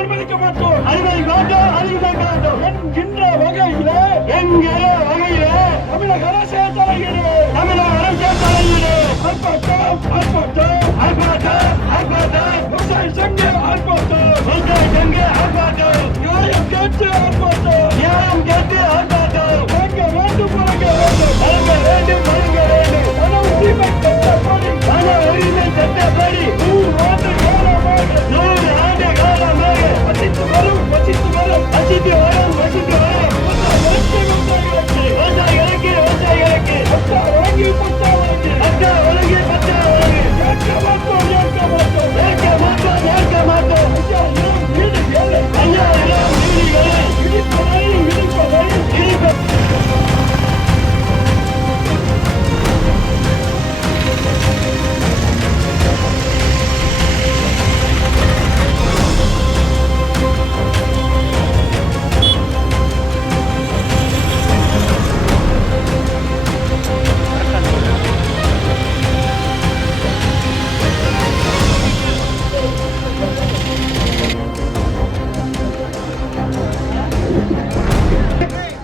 அனுமதிக்க மாட்டோம் என்கின்ற வகையிலே தமிழக அரசே தலையீடு விவசாய சங்க ஆர்ப்பாட்டம் நியாயம் கேட்டு ஆர்ப்பாட்டம் வழங்க வேண்டும் மன உரிமை சட்டப்படி 100 ஆண்டு காலமாக வசித்து வரும் விவசாயிகளுக்கு ஏற்க மாட்டோம் ஐயா இடிப்பதை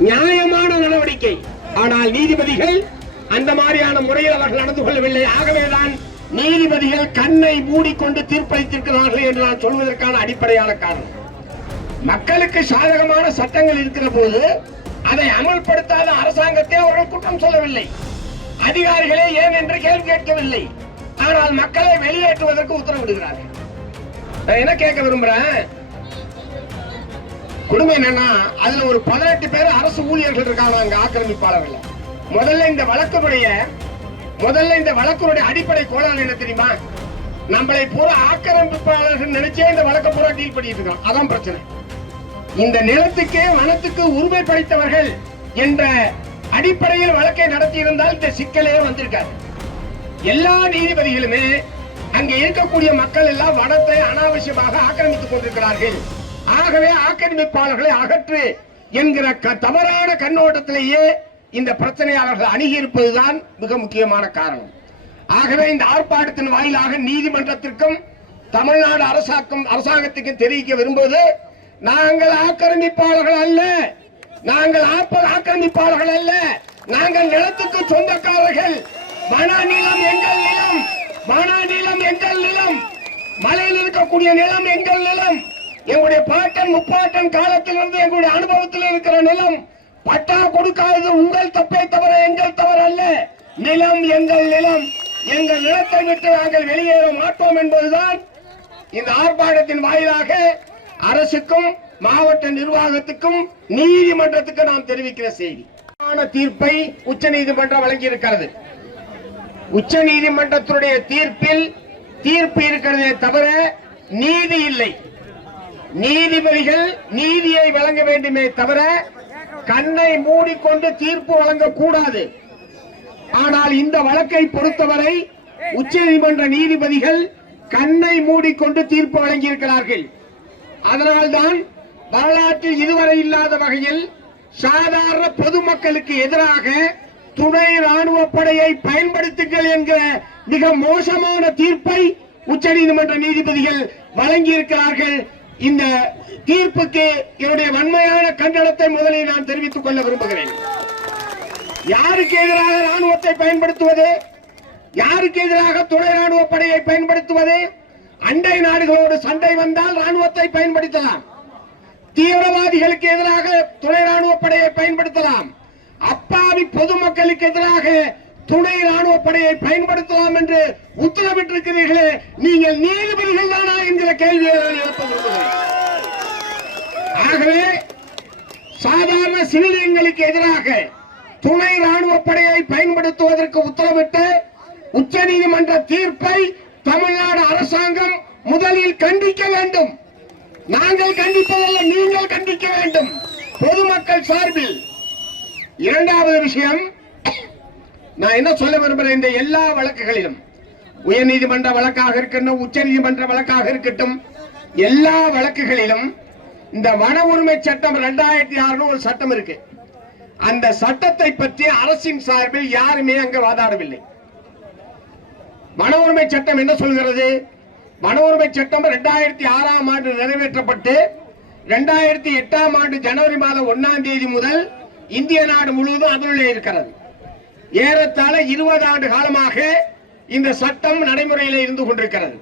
நியாயமான நடவடிக்கை. ஆனால் நீதிபதிகள் அந்த மாதிரியான முறையில் அவர்கள் நடந்து கொள்ளவில்லை. ஆகவேதான் நீதிபதிகள் கண்ணை மூடிக்கொண்டு தீர்ப்பளித்திருக்கிறார்கள் என்று நான் சொல்வதற்கான அடிப்படையான காரணம். மக்களுக்கு சாதகமான சட்டங்கள் இருக்கிற போது அதை அமல்படுத்தாத அரசாங்கத்தை அவர்கள் குற்றம் சொல்லவில்லை, அதிகாரிகளே ஏன் என்று கேள்வி கேட்கவில்லை. ஆனால் மக்களை வெளியேற்றுவதற்கு உத்தரவிடுகிறார்கள். நான் என்ன கேட்க விரும்புறேன், கொடுமை என்னன்னா அதுல ஒரு 18 பேர் அரசு ஊழியர்கள் இருக்காங்க அங்க ஆக்கிரமிப்பாளர்கள். முதல்ல இந்த வழக்குடைய அடிப்படை கோளாறு என்ன தெரியுமா? நம்மளை பூரா ஆக்கிரமிப்பாளர்கள் நினைச்சே இந்த வழக்க பூரா டீல் பண்ணிட்டு இருக்கோம். அதான் பிரச்சனை. இந்த நிலத்துக்கு வனத்துக்கு உரிமை படைத்தவர்கள் என்ற அடிப்படையில் வழக்கை நடத்தி இருந்தால் இந்த சிக்கலே வந்திருக்காரு. எல்லா நீதிபதிகளுமே அங்க இருக்கக்கூடிய மக்கள் எல்லாம் வனத்தை அனாவசியமாக ஆக்கிரமித்துக் கொண்டிருக்கிறார்கள், ஆகவே ஆக்கிரமிப்பாளர்களை அகற்று என்கிற தவறான கண்ணோட்டத்திலேயே இந்த பிரச்சனையை அவர்கள் அணுகியிருப்பதுதான் மிக முக்கியமான காரணம். ஆகவே இந்த ஆர்ப்பாட்டத்தின் வாயிலாக நீதிமன்றத்திற்கும் தமிழ்நாடு அரசாங்கத்துக்கும் தெரிவிக்க விரும்புவது, நாங்கள் ஆக்கிரமிப்பாளர்கள் அல்ல, நாங்கள் நிலத்துக்கு சொந்தக்காரர்கள். வன நிலம் எங்கள் நிலம், மலையில் இருக்கக்கூடிய நிலம் எங்கள் நிலம். எங்களுடைய பாட்டன் முப்பாட்டன் காலத்திலிருந்து எங்களுடைய அனுபவத்தில் இருக்கிற நிலம். பட்டா கொடுக்காதது உங்கள் தப்பை தவிர எங்கள் தவறு அல்ல. நிலம் எங்கள் நிலம், எங்கள் நிலத்தை விட்டு நாங்கள் வெளியேற மாட்டோம் என்பதுதான் இந்த ஆர்ப்பாட்டத்தின் வாயிலாக அரசுக்கும் மாவட்ட நிர்வாகத்துக்கும் நீதிமன்றத்துக்கு நாம் தெரிவிக்கிற செய்தி. தீர்ப்பை உச்ச நீதிமன்றம் வழங்கி இருக்கிறது. உச்ச நீதிமன்றத்துடைய தீர்ப்பு இருக்கிறதே தவிர நீதி இல்லை. நீதிபதிகள் நீதியை வழங்க வேண்டுமே தவிர கண்ணை மூடிக்கொண்டு தீர்ப்பு வழங்கக்கூடாது. ஆனால் இந்த வழக்கை பொறுத்தவரை உச்ச நீதிமன்ற நீதிபதிகள் கண்ணை மூடிக்கொண்டு தீர்ப்பு வழங்கியிருக்கிறார்கள். அதனால்தான் வரலாற்றில் இதுவரை இல்லாத வகையில் சாதாரண பொதுமக்களுக்கு எதிராக துணை ராணுவ படையை பயன்படுத்துங்கள் என்கிற மிக மோசமான தீர்ப்பை உச்ச நீதிமன்ற நீதிபதிகள் வழங்கியிருக்கிறார்கள். இந்த தீர்ப்புக்கு என்னுடைய வன்மையான கண்டனத்தை முதலில் நான் தெரிவித்துக் கொள்ள விரும்புகிறேன். யாருக்கு எதிராக ராணுவத்தை பயன்படுத்துவது, யாருக்கு எதிராக துணை ராணுவ படையை பயன்படுத்துவது? அண்டை நாடுகளோடு சண்டை வந்தால் ராணுவத்தை பயன்படுத்தலாம், தீவிரவாதிகளுக்கு எதிராக துணை ராணுவ படையை பயன்படுத்தலாம், அப்பாவி பொதுமக்களுக்கு எதிராக துணை ராணுவ படையை பயன்படுத்தலாம் என்று உத்தரவிட்டிருக்கிறீர்களே, நீங்கள் நீதிபதிகள் தானா என்கிற கேள்வியை எழுப்ப விரும்புகிறேன். ஆகவே சாதாரண சிவிலியன்களுக்கு எதிராக துணை ராணுவ படையை பயன்படுத்துவதற்கு உத்தரவிட்ட உச்ச நீதிமன்ற தீர்ப்பை தமிழ்நாடு அரசாங்கம் முதலில் கண்டிக்க வேண்டும். நாங்கள் கண்டிப்பதல்ல, நீங்கள் கண்டிக்க வேண்டும் பொதுமக்கள் சார்பில். இரண்டாவது விஷயம், நான் என்ன சொல்ல விரும்புகிறேன், இந்த எல்லா வழக்குகளிலும் உயர் நீதிமன்ற வழக்காக இருக்கட்டும், உச்ச நீதிமன்ற வழக்காக இருக்கட்டும், எல்லா வழக்குகளிலும் இந்த வன உரிமை சட்டம் 2006 ஒரு சட்டம் இருக்கு. அந்த சட்டத்தை பற்றி அரசின் சார்பில் யாருமே அங்கு வாதாடவில்லை. வன உரிமை சட்டம் என்ன சொல்கிறது? வன உரிமை சட்டம் 2006ஆம் ஆண்டு நிறைவேற்றப்பட்டு 2008ஆம் ஆண்டு ஜனவரி மாதம் 1ஆம் தேதி முதல் இந்திய நாடு முழுவதும் அமலில் இருக்கிறது. ஏறத்தாழ 20 ஆண்டு காலமாக இந்த சட்டம் நடைமுறையில் இருந்து கொண்டிருக்கிறது.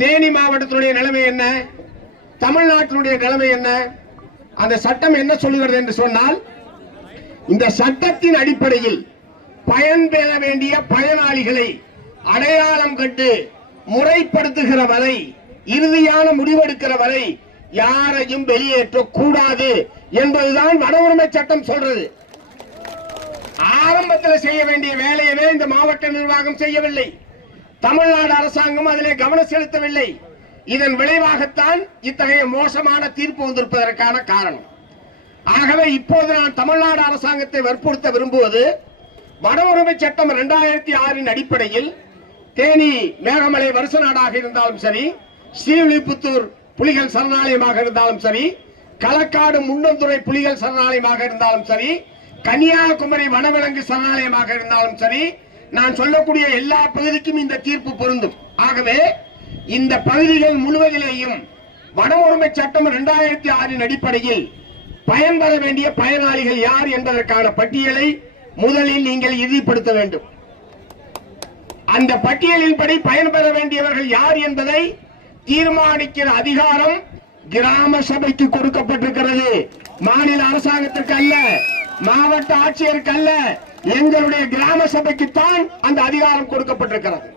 தேனி மாவட்டத்தினுடைய நிலைமை என்ன, தமிழ்நாட்டினுடைய நிலைமை என்ன, அந்த சட்டம் என்ன சொல்லுகிறது என்று சொன்னால், இந்த சட்டத்தின் அடிப்படையில் பயன்பெற வேண்டிய பயனாளிகளை அடையாளம் கண்டு முறைப்படுத்துகிற வரை, இறுதியான முடிவெடுக்கிற வரை யாரையும் வெளியேற்றக்கூடாது என்பதுதான் வன உரிமை சட்டம் சொல்றது. ஆரம்பத்தில் செய்ய வேண்டிய வேலையவே இந்த மாவட்ட நிர்வாகம் செய்யவில்லை. தமிழ்நாடு அரசாங்கம் அதிலே கவனம் செலுத்தவில்லை. இதன் விளைவாகத்தான் இத்தகைய மோசமான தீர்ப்பு வந்திருப்பதற்கான காரணம். ஆகவே இப்போது நான் தமிழ்நாடு அரசாங்கத்தை வற்புறுத்த விரும்புவது, வன உரிமை சட்டம் 2006 அடிப்படையில் தேனி மேகமலை வருஷ நாடாக இருந்தாலும் சரி, ஸ்ரீவில்லிபுத்தூர் புலிகள் சரணாலயமாக இருந்தாலும் சரி, களக்காடு முன்னந்துறை புலிகள் சரணாலயமாக இருந்தாலும் சரி, கன்னியாகுமரி வனவிலங்கு சரணாலயமாக இருந்தாலும் சரி, நான் சொல்லக்கூடிய எல்லா பகுதிக்கும் இந்த தீர்ப்பு பொருந்தும். ஆகவே இந்த பகுதிகள் முழுவதிலேயும் வன உரிமை சட்டம் 2006 அடிப்படையில் பயன்பெற வேண்டிய பயனாளிகள் யார் என்பதற்கான பட்டியலை முதலில் நீங்கள் இறுதிப்படுத்த வேண்டும். அந்த பட்டியலின்படி பயன்பெற வேண்டியவர்கள் யார் என்பதை தீர்மானிக்கிற அதிகாரம் கிராம சபைக்கு கொடுக்கப்பட்டிருக்கிறது. மாநில அரசாங்கத்திற்கு அல்ல, மாவட்ட ஆட்சியருக்கு அல்ல, எங்களுடைய கிராம சபைக்குத்தான் அந்த அதிகாரம் கொடுக்கப்பட்டிருக்கிறது.